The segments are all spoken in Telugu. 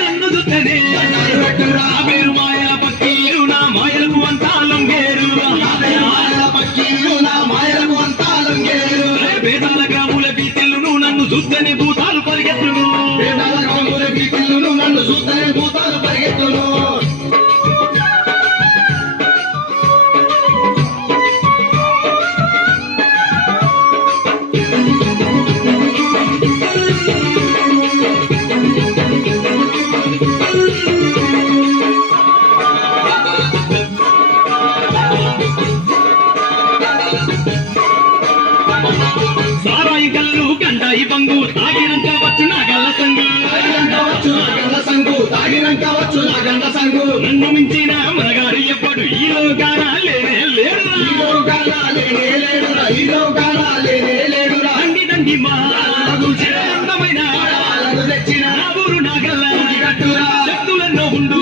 నన్ను దుత్తనే పేరు మాయల పక్కీరు నా మాయలకు అంతా లొంగేరు వేదాల గ్రాముల బీతిల్లును నన్ను చూస్తేనే భూతాలు పరిగెత్తును సారాయి గల్లు గండాయి బంగు తాగినంక వచ్చు నా గల్ల సంగు నన్ను మించిన మనగాడు ఎప్పుడు ఈ లోకాన లేనే లేడురా అండి దండి మా అందమైన నా ఊరు నా గల్ల శక్తులెన్నో ఉండు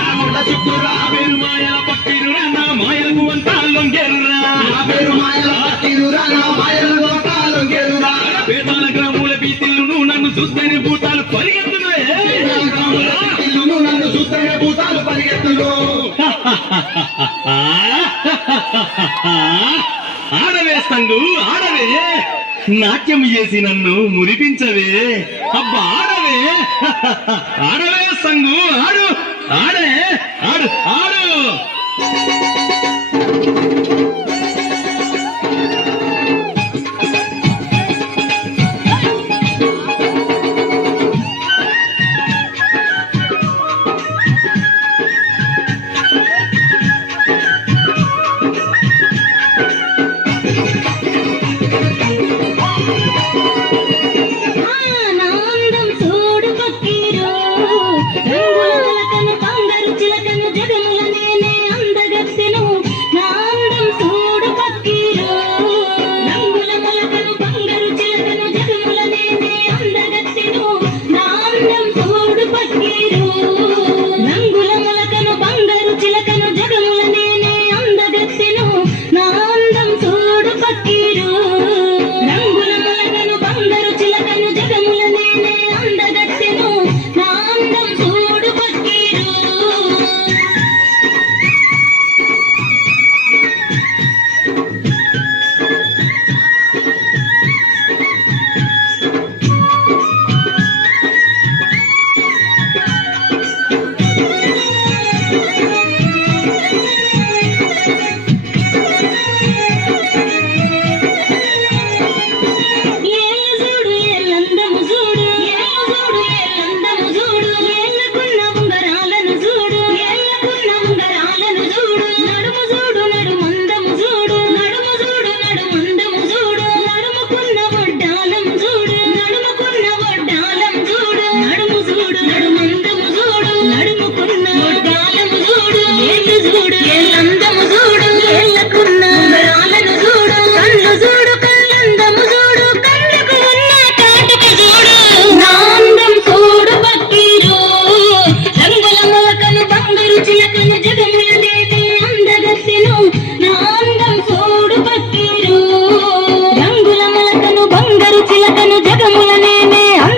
పేరు మాయల పక్కిరురా నా మాయలకు అంతా లొంగేరురా పేదాల గ్రాముల బీతిల్లును నన్ను చూస్తేనే భూతాలు పరిగెత్తును ఆడవే సంగు ఆడవే నాట్యం చేసి నన్ను మురిపించవే అబ్బా ఆడవే సంగు ఆడు ఆడే ఆడు ఆడు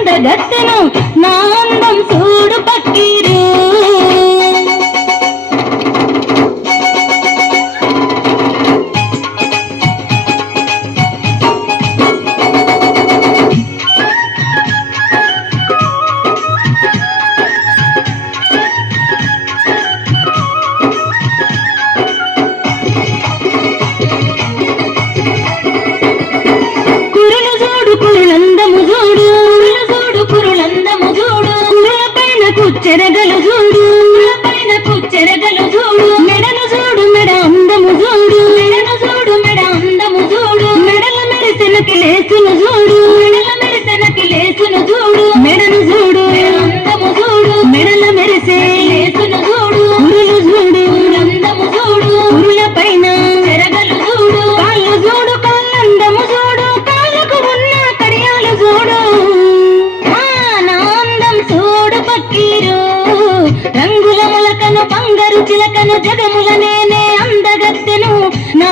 అందగత్తెను నా అందం చూడు పక్కీరు చెరగలు చూడు పైన చెరగలు చూడు మెడలు చూడు మెడ అందము చూడు మెడను చూడు మెడ అందము చూడు మెడల మెరిసెనకి లేసును చూడు మెడల మెరిసెనకి లేసును చూడు మెడను చూడు అందము చూడు మెడల మెరిసే లేసును చూడు ఉరులు చూడు అందము చూడు ఉరుల పైన చెరగలు చూడు కాళ్ళు చూడు కాళ్ళందము చూడు కాళ్ళకు ఉన్న కడియాలు చూడు రంగుల మొలకను బంగారు చిలకను జగముల నేనే అందగత్తెను నా